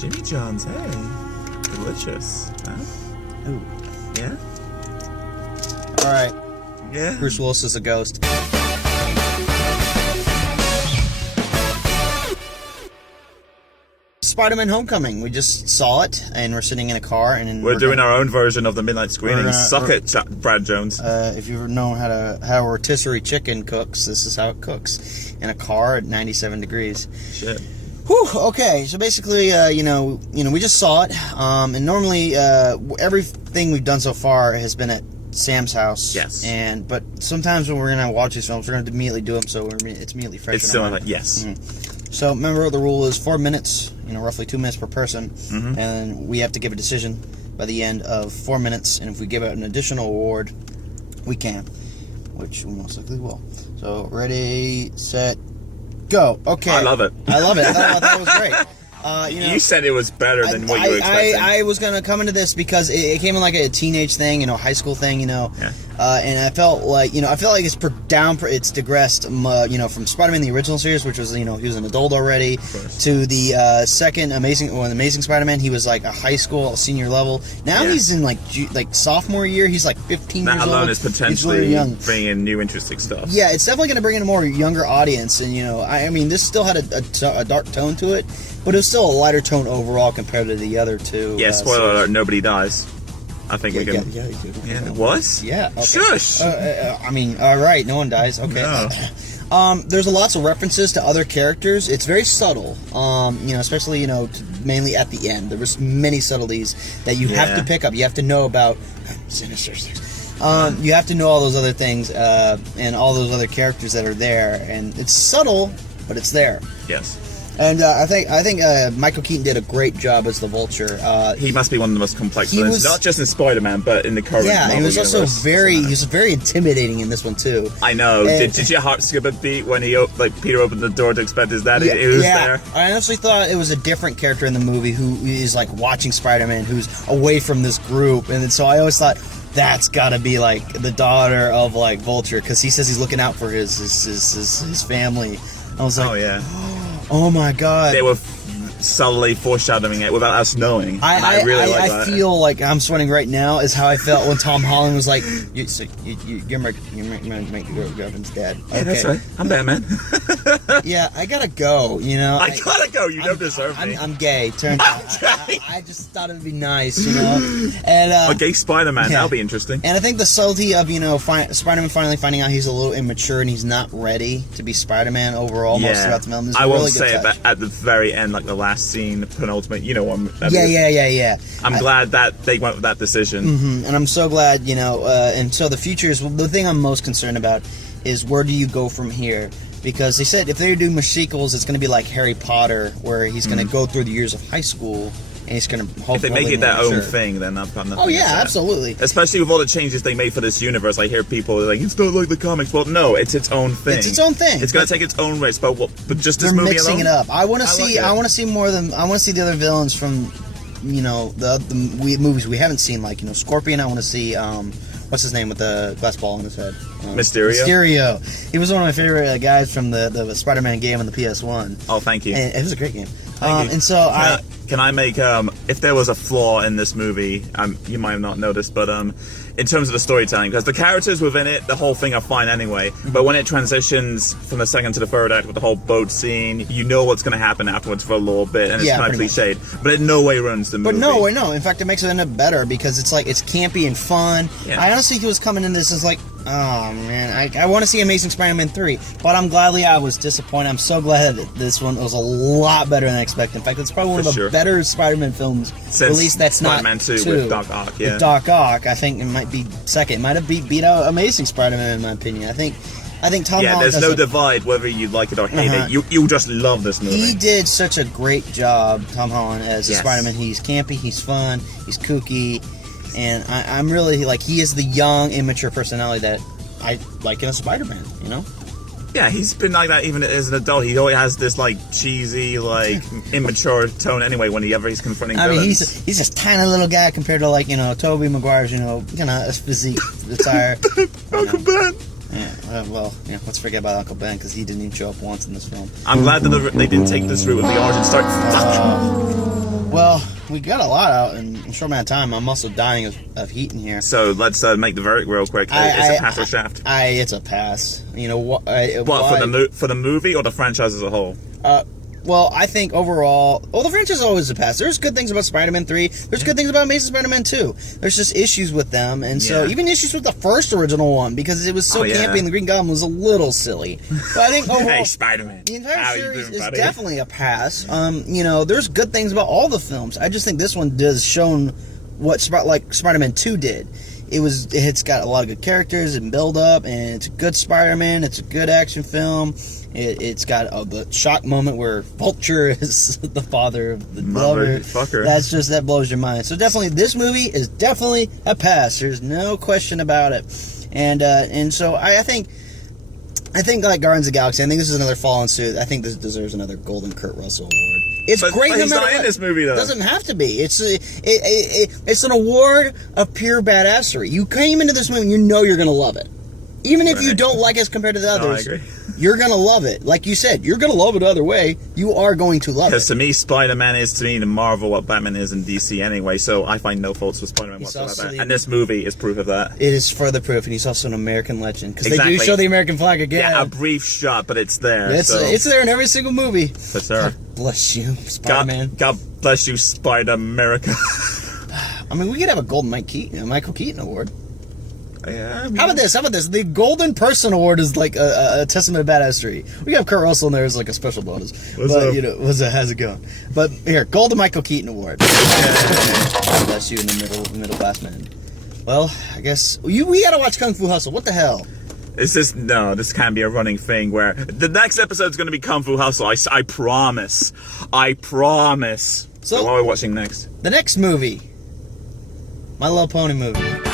Jimmy John's, hey. Delicious. Huh? Ooh. Yeah? Alright. Yeah. Bruce Willis is a ghost. Spider-Man Homecoming. We just saw it, and we're sitting in a car, and we're doing our own version of the midnight screening. Suck it, Brad Jones. If you've ever known how a rotisserie chicken cooks, this is how it cooks in a car at 97 degrees. Shit. Whew, okay, so basically, we just saw it, and normally everything we've done so far has been at Sam's house. Yes. But sometimes when we're gonna watch these films, we're gonna immediately do them, so it's immediately fresh. It's still like yes. Mm-hmm. So remember, the rule is 4 minutes. Roughly 2 minutes per person, and we have to give a decision by the end of 4 minutes. And if we give out an additional award, we can, which we most likely will. So ready, set, go. Okay. I love it. I love it. I thought that was great. You said it was better than what you were expecting. I was going to come into this because it came in like a teenage thing, high school thing, Yeah. And I felt like, it's digressed, from Spider-Man the original series, which was, he was an adult already, to the second Amazing Spider-Man. He was like a high school, senior level. Now he's in like sophomore year. He's like 15 years old. That alone is potentially bringing in new interesting stuff. Yeah, it's definitely going to bring in a more younger audience, and this still had a dark tone to it, but it was still a lighter tone overall compared to the other two. Yeah, spoiler alert, nobody dies. I think we can... Yeah, you did. Yeah, it was? Yeah. Okay. Shush! Alright, no one dies. Okay. No. There's lots of references to other characters. It's very subtle, especially, mainly at the end. There was many subtleties that you have to pick up. You have to know about Sinister Six. You have to know all those other things, and all those other characters that are there. And it's subtle, but it's there. Yes. And I think Michael Keaton did a great job as the Vulture. He must be one of the most complex villains, not just in Spider-Man, but in the current Marvel he was also universe. very intimidating in this one too. I know. Did your heart skip a beat when Peter opened the door to expect his daddy? It was there. I honestly thought it was a different character in the movie who is like watching Spider-Man, who's away from this group, and so I always thought that's got to be like the daughter of like Vulture, because he says he's looking out for his family. I was like, oh yeah. Oh my god. They were subtly foreshadowing it without us knowing. I really like that. I feel like I'm sweating right now is how I felt when Tom Holland was like, you're my girlfriend's dad. Yeah, that's right. I'm Batman. Yeah, I gotta go, I gotta go. You don't deserve me. I'm gay. Turns out. I just thought it'd be nice, And a gay Spider-Man, that'll be interesting. And I think the subtlety of, Spider-Man finally finding out he's a little immature and he's not ready to be Spider-Man overall most throughout the film is I really won't say good touch. it, but at the very end, like the last scene, penultimate, one. Yeah. I'm glad that they went with that decision. Mm-hmm. And I'm so glad, and so the future is, the thing I'm most concerned about is where do you go from here? Because they said if they do more sequels, it's going to be like Harry Potter, where he's going to go through the years of high school, and he's going to hopefully... If they make it their own thing, then I'm not... Oh, yeah, absolutely. Especially with all the changes they made for this universe. I hear people like, it's not like the comics. Well, no, it's its own thing. It's its own thing. It's going to take its own race, but just this movie alone? They're mixing it up. I want to see more than... I want to see the other villains from, the movies we haven't seen, like, Scorpion. I want to see... what's his name with the glass ball on his head? Mysterio. He was one of my favorite guys from the Spider-Man game on the PS1. Oh, thank you. And it was a great game. And so can I make if there was a flaw in this movie, you might have not noticed, but in terms of the storytelling, because the characters within it, the whole thing are fine anyway, but when it transitions from the second to the third act with the whole boat scene, you know what's going to happen afterwards for a little bit, and it's kind of cliched, but it no way ruins the movie. But no, in fact, it makes it end up better, because it's campy and fun. Yeah. I honestly was coming in this as like, oh man, I want to see Amazing Spider-Man 3, but I was disappointed. I'm so glad that this one was a lot better than I expected. In fact, it's probably one of the better Spider-Man films, since at least that's Spider-Man 2 with Doc Ock. Yeah. With Doc Ock, I think it might be second. It might have beat out Amazing Spider-Man in my opinion. I think Tom Holland. Yeah, there's no divide whether you like it or hate it. You'll just love this movie. He did such a great job, Tom Holland, as Spider-Man. He's campy, he's fun, he's kooky, and I'm really he is the young, immature personality that I like in a Spider-Man. Yeah, he's been like that even as an adult. He always has this cheesy, immature tone anyway whenever he's confronting villains. He's this tiny little guy compared to Tobey Maguire's kind of physique attire. Uncle Ben. Yeah, let's forget about Uncle Ben because he didn't even show up once in this film. I'm glad that they didn't take this route with the origin story. Well, we got a lot out in a short amount of time. I'm also dying of heat in here. So let's make the verdict real quick. It's a pass or shaft? It's a pass. You know what? For the movie or the franchise as a whole? Well, I think overall, the franchise is always a pass. There's good things about Spider-Man 3. There's good things about Amazing Spider-Man 2. There's just issues with them, and so even issues with the first original one because it was so campy and the Green Goblin was a little silly. But I think overall, hey, Spider-Man, the entire series is definitely a pass. You know, there's good things about all the films. I just think this one does shown what Spider-Man 2 did. It's got a lot of good characters and build up, and it's a good Spider-Man. It's a good action film. It's got the shock moment where Vulture is the father of the lover. That blows your mind. So definitely, this movie is definitely a pass. There's no question about it. And so I think like Guardians of the Galaxy, I think this is another fallen suit. I think this deserves another Golden Kurt Russell Award. It's great. But he's not in this movie, though. It doesn't have to be. It's an award of pure badassery. You came into this movie and you know you're going to love it. Even if you don't like it as compared to the others, I agree. You're going to love it. Like you said, you're going to love it either way. You are going to love it. Because to me, Spider-Man is to me the Marvel what Batman is in DC anyway, so I find no faults with Spider-Man whatsoever. And this movie is proof of that. It is further proof, and he's also an American legend. Because they do show the American flag again. Yeah, a brief shot, but it's there. It's there in every single movie. For sure. God bless you, Spider-Man. God bless you, Spider-America. I mean, we could have a Golden Michael Keaton Award. Yeah, How about this? The Golden Person Award is like a testament of badassery. We have Kurt Russell in there as like a special bonus. How's it going? But here, Golden Michael Keaton Award. God bless you in the middle class man. Well, I guess we gotta watch Kung Fu Hustle. What the hell? This can't be a running thing where the next episode's going to be Kung Fu Hustle. I promise. So what are we watching next? The next movie, My Little Pony movie.